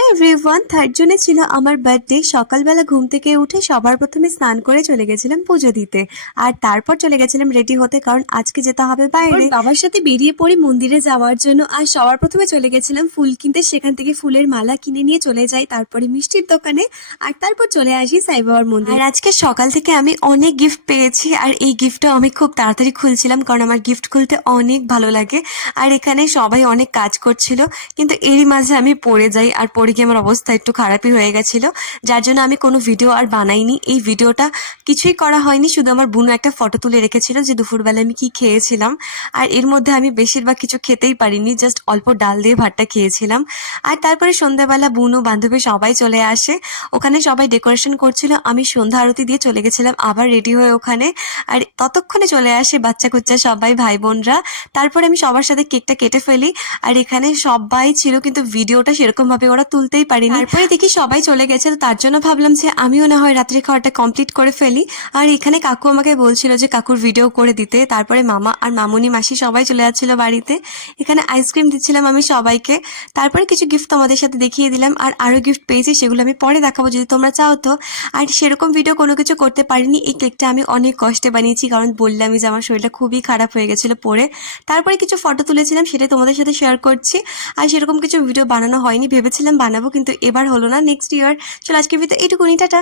Hello everyone, 3rd জুনে ছিল আমার বার্থডে। সকালবেলা ঘুম থেকে উঠে সবার প্রথমে স্নান করে চলে গেছিলাম পুজো দিতে, আর তারপর চলে গেছিলাম রেডি হতে, কারণ আজকে যেতে হবে বাইরে। বাবার সাথে বেরিয়ে পড়ি মন্দিরে যাওয়ার জন্য। আর সবার প্রথমে চলে গেছিলাম ফুল কিনতে, সেখান থেকে ফুলের মালা কিনে নিয়ে চলে যাই, তারপরে মিষ্টির দোকানে, আর তারপর চলে আসি সাই বাবার মন্দির। আর আজকে সকাল থেকে আমি অনেক গিফট পেয়েছি, আর এই গিফটটা আমি খুব তাড়াতাড়ি খুলছিলাম, কারণ আমার গিফট খুলতে অনেক ভালো লাগে। আর এখানে সবাই অনেক কাজ করছিল, কিন্তু এরই মাঝে আমি পড়ে যাই, আর পড়ে গিয়ে আমার অবস্থা একটু খারাপই হয়ে গেছিল, যার জন্য আমি কোনো ভিডিও আর বানাইনি। এই ভিডিওটা কিছুই করা হয়নি, শুধু আমার বুনু একটা ফটো তুলে রেখেছিল যে দুপুরবেলা আমি কি খেয়েছিলাম। আর এর মধ্যে আমি বেশিরভাগ কিছু খেতেই পারিনি, জাস্ট অল্প ডাল দিয়ে ভাতটা খেয়েছিলাম। আর তারপরে সন্ধ্যাবেলা বুনু বান্ধবী সবাই চলে আসে, ওখানে সবাই ডেকোরেশন করছিল, আমি সন্ধ্যা আরতি দিয়ে চলে গেছিলাম আবার রেডি হয়ে ওখানে। আর ততক্ষণে চলে আসে বাচ্চা কুচ্চা সবাই, ভাই বোনরা। তারপরে আমি সবার সাথে কেকটা কেটে ফেলি, আর এখানে সবাই ছিল, কিন্তু ভিডিওটা সেরকম ভাবে ওরা তুলতেই পারিনি। তারপরে দেখি সবাই চলে গেছে, তো তার জন্য ভাবলাম যে আমিও না হয় রাত্রি খাওয়াটা কমপ্লিট করে ফেলি। আর এখানে কাকু আমাকে বলছিল যে কাকুর ভিডিও করে দিতে। তারপরে মামা আর মামুনি মাসি সবাই চলে যাচ্ছিল বাড়িতে। এখানে আইসক্রিম দিচ্ছিলাম আমি সবাইকে। তারপরে কিছু গিফট তোমাদের সাথে দেখিয়ে দিলাম, আর আরো গিফট পেয়েছি, সেগুলো আমি পরে দেখাবো যদি তোমরা চাও তো। আর সেরকম ভিডিও কোনো কিছু করতে পারিনি। এই কেকটা আমি অনেক কষ্টে বানিয়েছি, কারণ বললামই যে আমার শরীরটা খুবই খারাপ হয়ে গেছিল পরে। তারপরে কিছু ফটো তুলেছিলাম, সেটাই তোমাদের সাথে শেয়ার করছি। আর সেরকম কিছু ভিডিও বানানো হয়নি, ভেবেছিলাম বানাবো, কিন্তু এবার হলো না, নেক্সট ইয়ার। চলো আজকের ভিডিও এইটুকুনি, টাটা।